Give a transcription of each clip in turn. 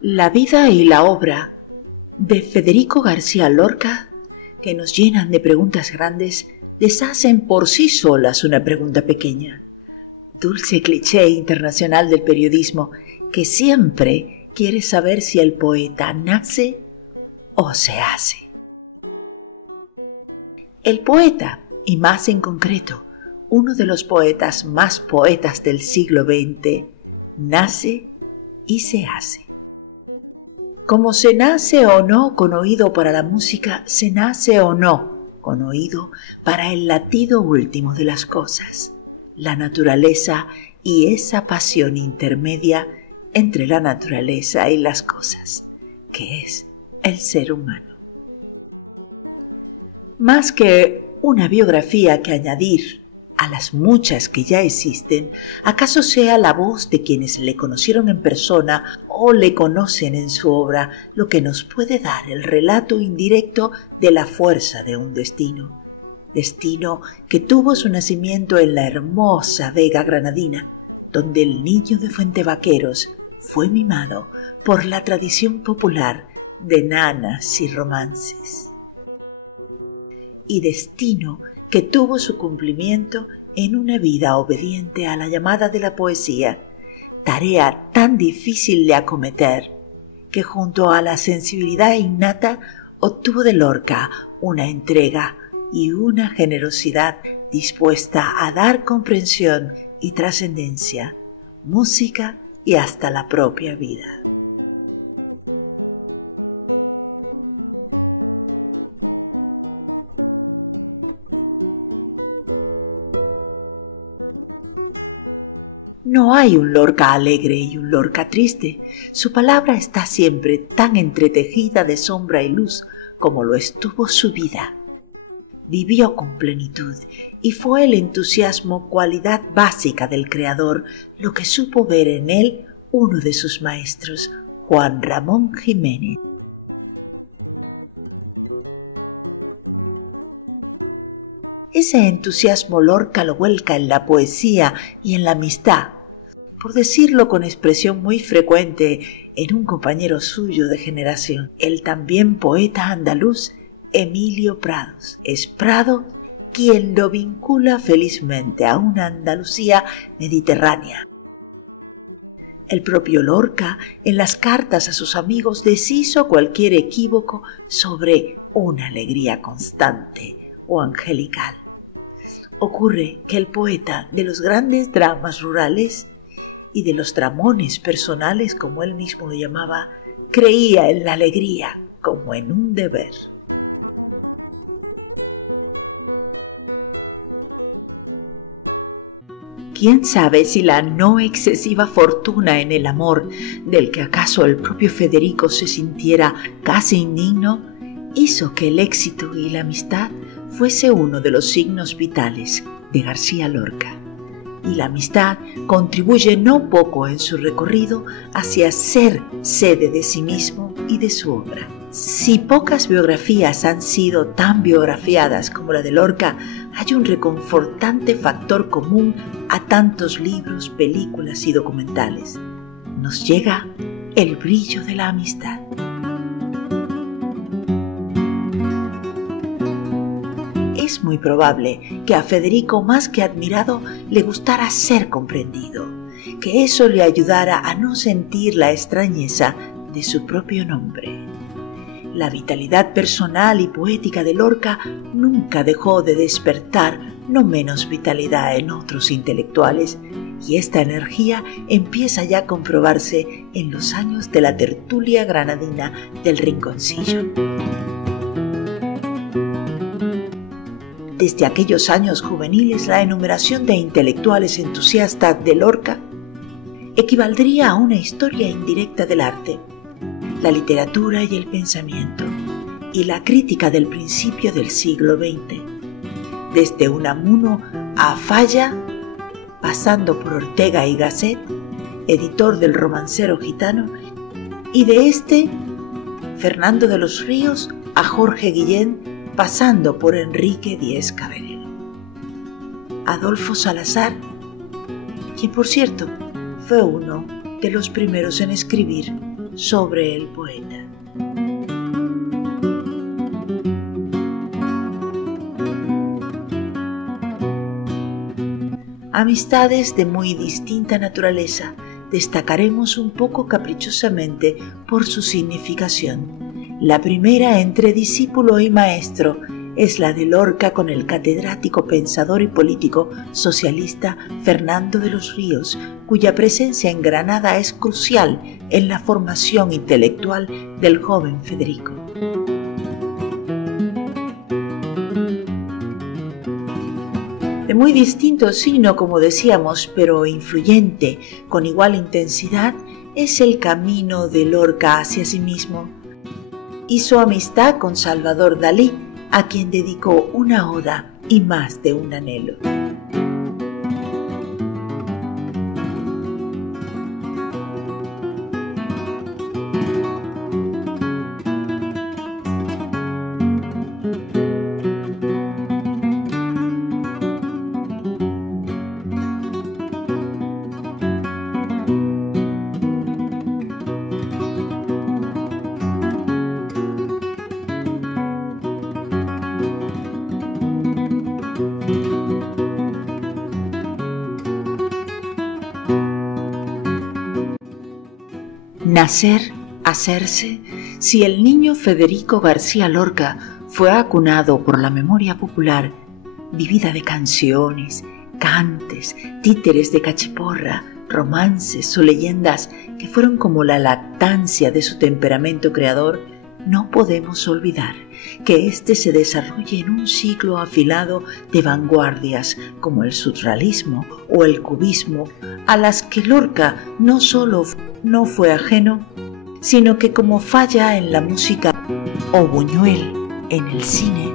La vida y la obra de Federico García Lorca, que nos llenan de preguntas grandes, deshacen por sí solas una pregunta pequeña. Dulce cliché internacional del periodismo que siempre quiere saber si el poeta nace o se hace. El poeta, y más en concreto, uno de los poetas más poetas del siglo XX, nace y se hace. Como se nace o no con oído para la música, se nace o no con oído para el latido último de las cosas, la naturaleza y esa pasión intermedia entre la naturaleza y las cosas, que es el ser humano. Más que una biografía que añadir a las muchas que ya existen, acaso sea la voz de quienes le conocieron en persona o le conocen en su obra lo que nos puede dar el relato indirecto de la fuerza de un destino. Destino que tuvo su nacimiento en la hermosa Vega granadina, donde el niño de Fuentevaqueros fue mimado por la tradición popular de nanas y romances. Y destino que tuvo su cumplimiento en una vida obediente a la llamada de la poesía, tarea tan difícil de acometer, que junto a la sensibilidad innata obtuvo de Lorca una entrega y una generosidad dispuesta a dar comprensión y trascendencia, música y hasta la propia vida. No hay un Lorca alegre y un Lorca triste. Su palabra está siempre tan entretejida de sombra y luz como lo estuvo su vida. Vivió con plenitud y fue el entusiasmo cualidad básica del creador lo que supo ver en él uno de sus maestros, Juan Ramón Jiménez. Ese entusiasmo Lorca lo vuelca en la poesía y en la amistad, por decirlo con expresión muy frecuente en un compañero suyo de generación, el también poeta andaluz Emilio Prados. Es Prado quien lo vincula felizmente a una Andalucía mediterránea. El propio Lorca, en las cartas a sus amigos, deshizo cualquier equívoco sobre una alegría constante o angelical. Ocurre que el poeta de los grandes dramas rurales y de los dramones personales, como él mismo lo llamaba, creía en la alegría como en un deber. ¿Quién sabe si la no excesiva fortuna en el amor, del que acaso el propio Federico se sintiera casi indigno, hizo que el éxito y la amistad fuese uno de los signos vitales de García Lorca? Y la amistad contribuye no poco en su recorrido hacia ser sede de sí mismo y de su obra. Si pocas biografías han sido tan biografiadas como la de Lorca, hay un reconfortante factor común a tantos libros, películas y documentales. Nos llega el brillo de la amistad. Es muy probable que a Federico, más que admirado, le gustara ser comprendido, que eso le ayudara a no sentir la extrañeza de su propio nombre. La vitalidad personal y poética de Lorca nunca dejó de despertar no menos vitalidad en otros intelectuales, y esta energía empieza ya a comprobarse en los años de la tertulia granadina del Rinconcillo. Desde aquellos años juveniles, la enumeración de intelectuales entusiastas de Lorca equivaldría a una historia indirecta del arte, la literatura y el pensamiento, y la crítica del principio del siglo XX, desde Unamuno a Falla, pasando por Ortega y Gasset, editor del Romancero Gitano, y de Fernando de los Ríos, a Jorge Guillén, pasando por Enrique Díez Cabrera. Adolfo Salazar, quien por cierto fue uno de los primeros en escribir sobre el poeta. Amistades de muy distinta naturaleza, destacaremos un poco caprichosamente por su significación. La primera entre discípulo y maestro es la de Lorca con el catedrático, pensador y político socialista Fernando de los Ríos, cuya presencia en Granada es crucial en la formación intelectual del joven Federico. De muy distinto signo, como decíamos, pero influyente con igual intensidad, es el camino de Lorca hacia sí mismo. Hizo amistad con Salvador Dalí, a quien dedicó una oda y más de un anhelo. Nacer, hacerse. Si el niño Federico García Lorca fue acunado por la memoria popular, vivida de canciones, cantes, títeres de cachiporra, romances o leyendas que fueron como la lactancia de su temperamento creador, no podemos olvidar que éste se desarrolle en un ciclo afilado de vanguardias como el surrealismo o el cubismo, a las que Lorca no solo no fue ajeno, sino que como Falla en la música o Buñuel en el cine,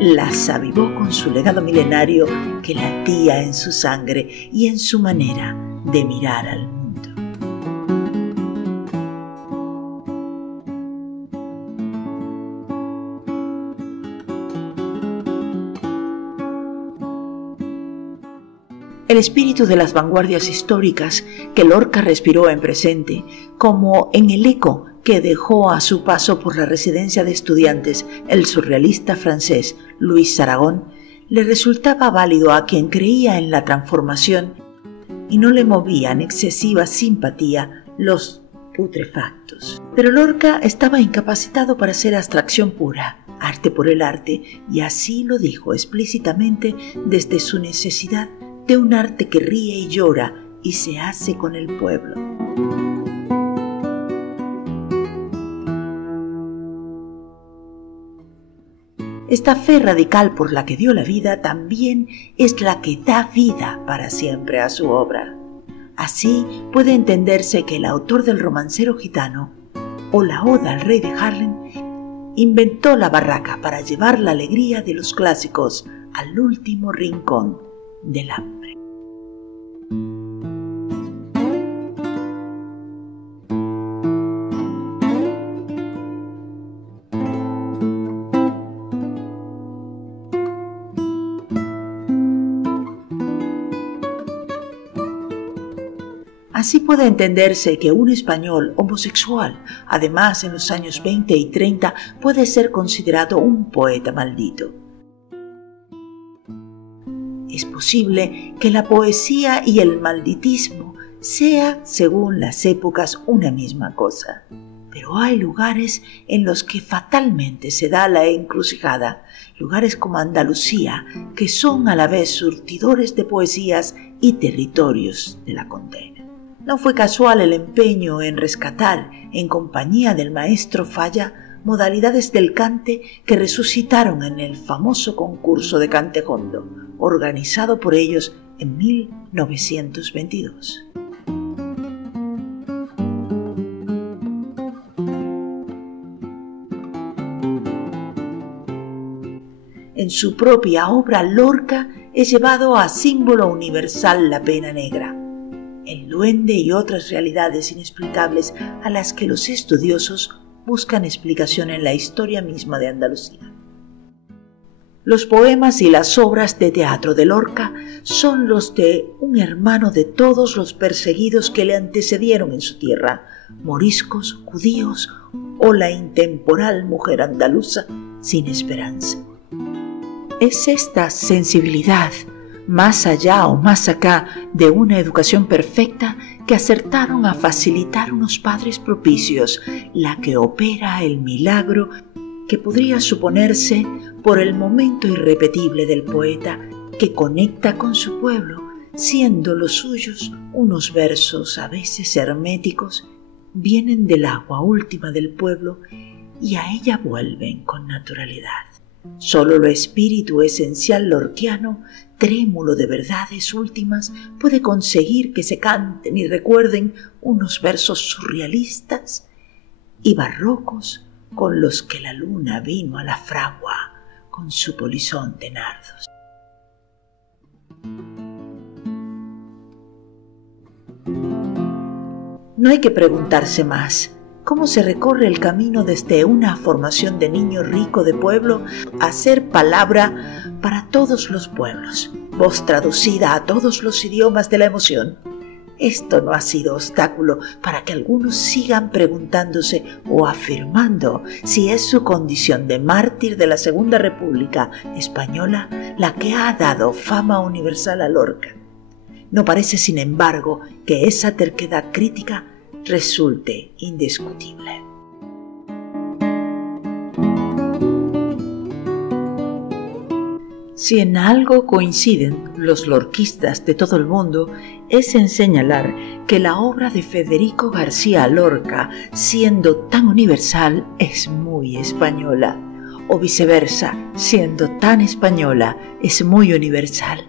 las avivó con su legado milenario que latía en su sangre y en su manera de mirar al mundo. El espíritu de las vanguardias históricas que Lorca respiró en presente, como en el eco que dejó a su paso por la residencia de estudiantes el surrealista francés Louis Aragon, le resultaba válido a quien creía en la transformación y no le movían excesiva simpatía los putrefactos. Pero Lorca estaba incapacitado para ser abstracción pura, arte por el arte, y así lo dijo explícitamente desde su necesidad de un arte que ríe y llora y se hace con el pueblo. Esta fe radical por la que dio la vida también es la que da vida para siempre a su obra. Así puede entenderse que el autor del Romancero Gitano o la Oda al Rey de Harlem inventó la barraca para llevar la alegría de los clásicos al último rincón del hambre. Así puede entenderse que un español homosexual, además en los años 20 y 30, puede ser considerado un poeta maldito. Es posible que la poesía y el malditismo sea, según las épocas, una misma cosa. Pero hay lugares en los que fatalmente se da la encrucijada, lugares como Andalucía, que son a la vez surtidores de poesías y territorios de la condena. No fue casual el empeño en rescatar, en compañía del maestro Falla, modalidades del cante que resucitaron en el famoso concurso de Cantejondo, organizado por ellos en 1922. En su propia obra, Lorca es llevado a símbolo universal la pena negra, el duende y otras realidades inexplicables a las que los estudiosos buscan explicación en la historia misma de Andalucía. Los poemas y las obras de teatro de Lorca son los de un hermano de todos los perseguidos que le antecedieron en su tierra, moriscos, judíos o la intemporal mujer andaluza sin esperanza. Es esta sensibilidad, más allá o más acá de una educación perfecta, que acertaron a facilitar unos padres propicios, la que opera el milagro que podría suponerse por el momento irrepetible del poeta que conecta con su pueblo, siendo los suyos unos versos a veces herméticos, vienen del agua última del pueblo y a ella vuelven con naturalidad. Solo lo espíritu esencial lorquiano, trémulo de verdades últimas, puede conseguir que se canten y recuerden unos versos surrealistas y barrocos con los que la luna vino a la fragua con su polizón de nardos. No hay que preguntarse más cómo se recorre el camino desde una formación de niño rico de pueblo a ser palabra para todos los pueblos, voz traducida a todos los idiomas de la emoción. Esto no ha sido obstáculo para que algunos sigan preguntándose o afirmando si es su condición de mártir de la Segunda República Española la que ha dado fama universal a Lorca. No parece, sin embargo, que esa terquedad crítica resulte indiscutible. Si en algo coinciden los lorquistas de todo el mundo, es en señalar que la obra de Federico García Lorca, siendo tan universal, es muy española, o viceversa, siendo tan española, es muy universal.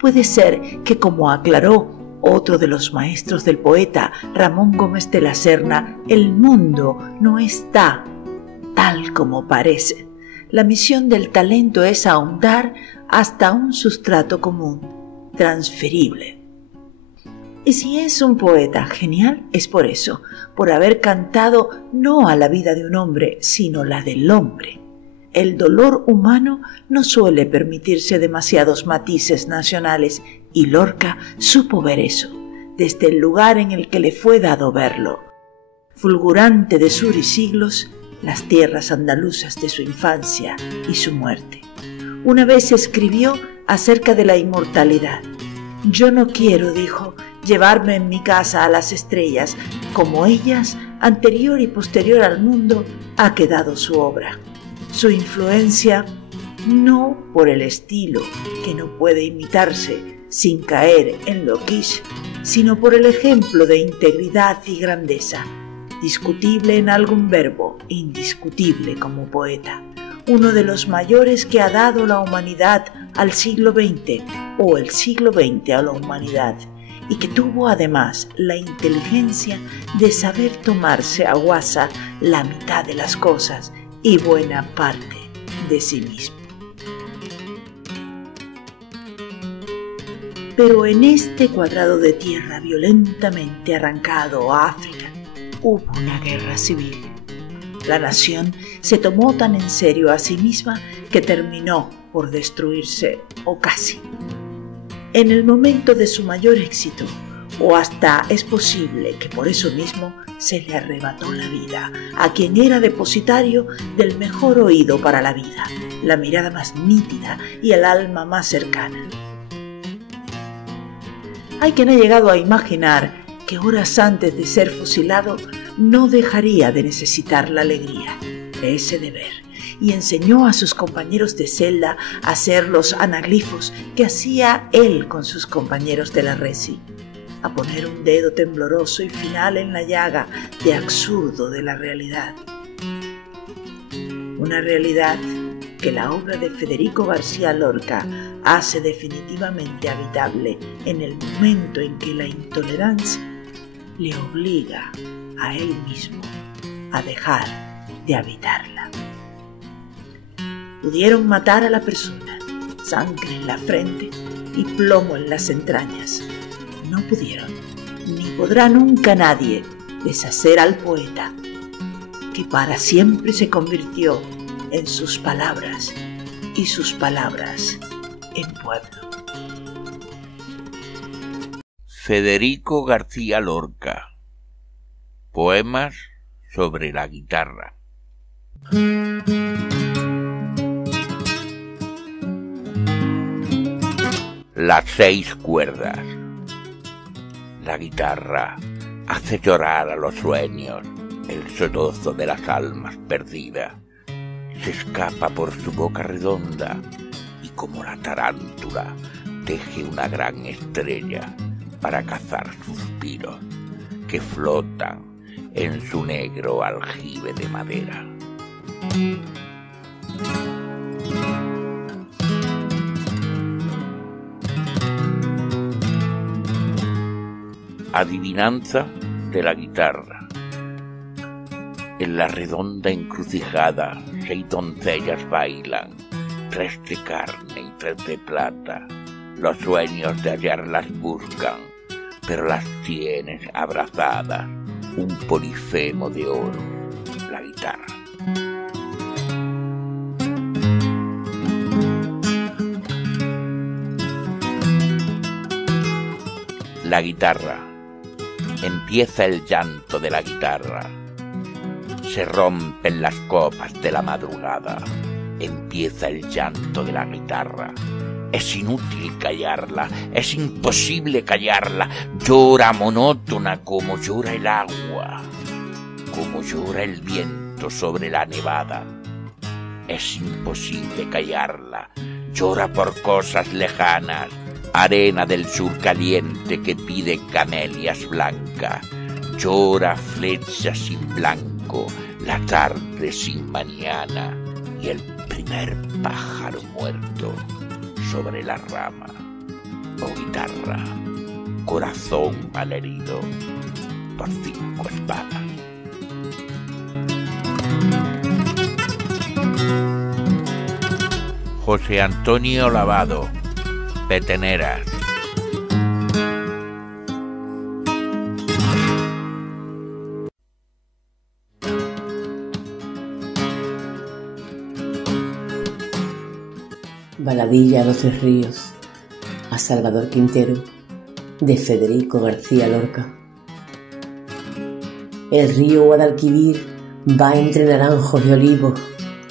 Puede ser que, como aclaró otro de los maestros del poeta, Ramón Gómez de la Serna, el mundo no está tal como parece. La misión del talento es ahondar hasta un sustrato común, transferible. Y si es un poeta genial, es por eso, por haber cantado no a la vida de un hombre, sino la del hombre. El dolor humano no suele permitirse demasiados matices nacionales, y Lorca supo ver eso, desde el lugar en el que le fue dado verlo. Fulgurante de sur y siglos, las tierras andaluzas de su infancia y su muerte. Una vez escribió acerca de la inmortalidad. Yo no quiero, dijo, llevarme en mi casa a las estrellas, como ellas, anterior y posterior al mundo, ha quedado su obra. Su influencia, no por el estilo, que no puede imitarse sin caer en lo quiche, sino por el ejemplo de integridad y grandeza, discutible en algún verbo, indiscutible como poeta, uno de los mayores que ha dado la humanidad al siglo XX o el siglo XX a la humanidad, y que tuvo además la inteligencia de saber tomarse a guasa la mitad de las cosas y buena parte de sí mismo. Pero en este cuadrado de tierra violentamente arrancado a África, hubo una guerra civil. La nación se tomó tan en serio a sí misma que terminó por destruirse, o casi. En el momento de su mayor éxito, o hasta es posible que por eso mismo se le arrebató la vida a quien era depositario del mejor oído para la vida, la mirada más nítida y el alma más cercana. Hay quien ha llegado a imaginar que horas antes de ser fusilado no dejaría de necesitar la alegría de ese deber, y enseñó a sus compañeros de celda a hacer los anaglifos que hacía él con sus compañeros de la resi, a poner un dedo tembloroso y final en la llaga de absurdo de la realidad. Una realidad que la obra de Federico García Lorca hace definitivamente habitable en el momento en que la intolerancia le obliga a él mismo a dejar de habitarla. Pudieron matar a la persona, sangre en la frente y plomo en las entrañas. No pudieron, ni podrá nunca nadie, deshacer al poeta, que para siempre se convirtió en sus palabras y sus palabras en pueblo. Federico García Lorca. Poemas sobre la guitarra. Las 6 cuerdas. La guitarra hace llorar a los sueños, el sollozo de las almas perdidas. Se escapa por su boca redonda y como la tarántula teje una gran estrella para cazar suspiros que flotan en su negro aljibe de madera. Adivinanza de la guitarra. En la redonda encrucijada 6 doncellas bailan, 3 de carne y 3 de plata. Los sueños de hallarlas buscan, pero las tienes abrazadas, un polifemo de oro, la guitarra. La guitarra. Empieza el llanto de la guitarra. Se rompen las copas de la madrugada. Empieza el llanto de la guitarra. Es inútil callarla, es imposible callarla. Llora monótona como llora el agua, como llora el viento sobre la nevada. Es imposible callarla. Llora por cosas lejanas, arena del sur caliente que pide camelias blancas. Llora flecha sin blanco, la tarde sin mañana y el primer pájaro muerto sobre la rama. Oh guitarra, corazón malherido por 5 espadas. José Antonio Lavado. Peteneras. Baladilla a los 3 ríos, a Salvador Quintero, de Federico García Lorca. El río Guadalquivir va entre naranjos y olivos,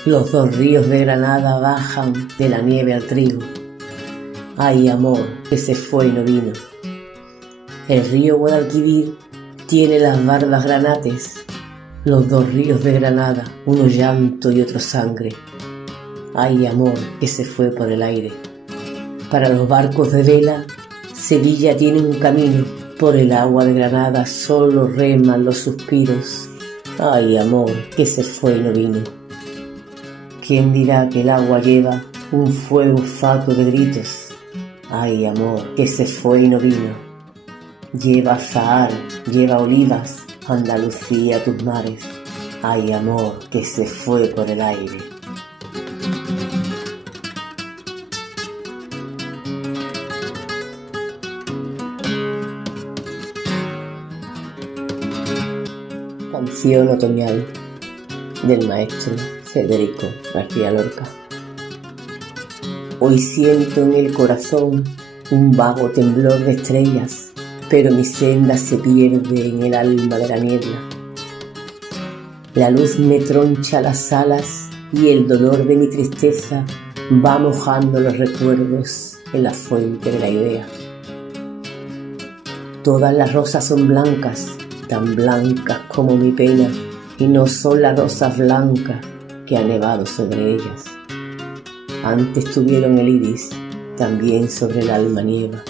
los 2 ríos de Granada bajan de la nieve al trigo. Ay, amor, que se fue y no vino. El río Guadalquivir tiene las barbas granates, los 2 ríos de Granada, uno llanto y otro sangre. Ay, amor, que se fue por el aire. Para los barcos de vela, Sevilla tiene un camino, por el agua de Granada solo reman los suspiros. Ay, amor, que se fue y no vino. ¿Quién dirá que el agua lleva un fuego fatuo de gritos? Ay, amor, que se fue y no vino. Lleva azahar, lleva olivas, Andalucía tus mares. Ay, amor, que se fue por el aire. Canción otoñal del maestro Federico García Lorca. Hoy siento en el corazón un vago temblor de estrellas, pero mi senda se pierde en el alma de la niebla. La luz me troncha las alas y el dolor de mi tristeza va mojando los recuerdos en la fuente de la idea. Todas las rosas son blancas, tan blancas como mi pena, y no son las rosas blancas que ha nevado sobre ellas. Antes tuvieron el iris, también sobre el alma nieva.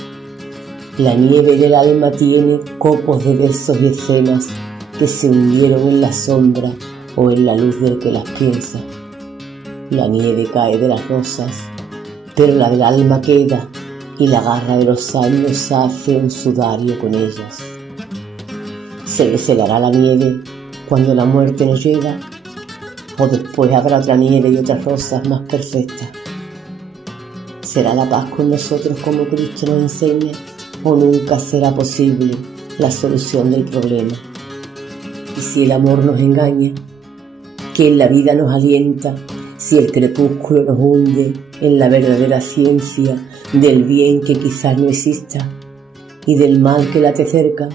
La nieve del alma tiene copos de besos y escenas que se hundieron en la sombra o en la luz del que las piensa. La nieve cae de las rosas, pero la del alma queda, y la garra de los años hace un sudario con ellas. ¿Se deshelará la nieve cuando la muerte nos llega? ¿O después habrá otra nieve y otras rosas más perfectas? ¿Será la paz con nosotros como Cristo nos enseña? ¿O nunca será posible la solución del problema? Y si el amor nos engaña, que en la vida nos alienta, Si el crepúsculo nos hunde en la verdadera ciencia del bien que quizás no exista y del mal que late cerca,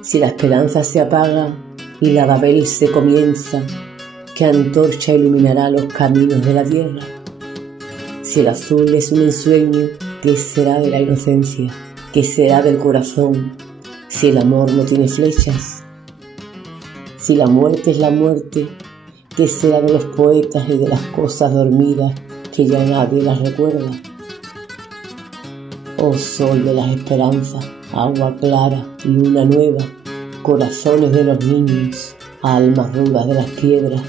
si la esperanza se apaga y la Babel se comienza, ¿qué antorcha iluminará los caminos de la tierra? Si el azul es un ensueño, ¿qué será de la inocencia? ¿Qué será del corazón si el amor no tiene flechas? Si la muerte es la muerte, ¿qué será de los poetas y de las cosas dormidas que ya nadie las recuerda? Oh sol de las esperanzas, agua clara, luna nueva, corazones de los niños, almas rudas de las piedras.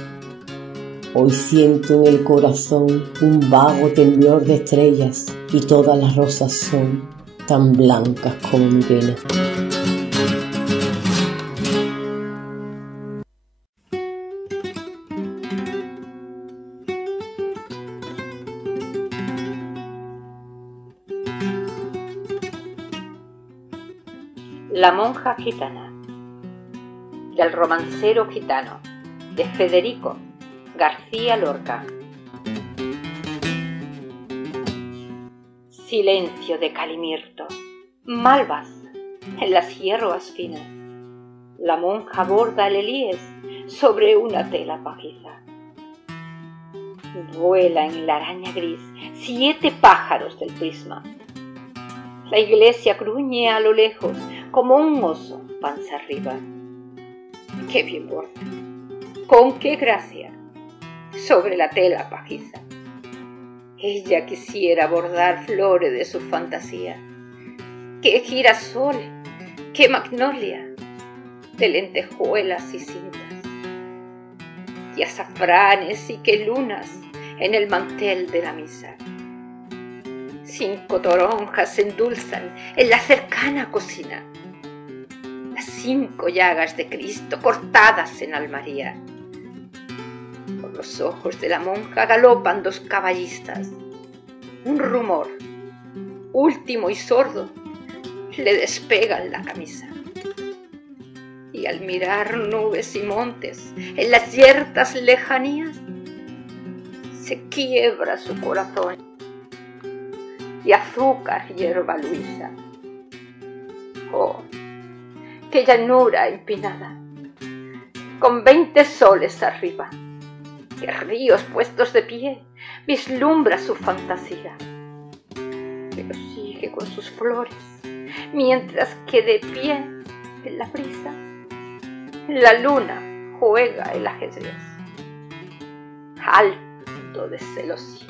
Hoy siento en el corazón un vago temblor de estrellas y todas las rosas son tan blancas como mi pena. La monja gitana, del romancero gitano, de Federico García Lorca. Silencio de calimirto, malvas en las hierbas finas. La monja borda el elíes sobre una tela pajiza. Vuela en la araña gris 7 pájaros del prisma. La iglesia gruñe a lo lejos como un oso panza arriba. ¡Qué bien borda! ¡Con qué gracia! Sobre la tela pajiza. Ella quisiera bordar flores de su fantasía. ¡Qué girasol! ¡Qué magnolia! De lentejuelas y cintas. Y azafranes y qué lunas en el mantel de la misa. 5 toronjas se endulzan en la cercana cocina. Las 5 llagas de Cristo cortadas en almaría. Por los ojos de la monja galopan 2 caballistas. Un rumor, último y sordo, le despegan la camisa. Y al mirar nubes y montes en las yertas lejanías, se quiebra su corazón. Y azúcar hierba Luisa. Oh, qué llanura empinada, con 20 soles arriba, que ríos puestos de pie vislumbra su fantasía. Pero sigue con sus flores, mientras que de pie en la brisa, la luna juega el ajedrez. Alto de celosía.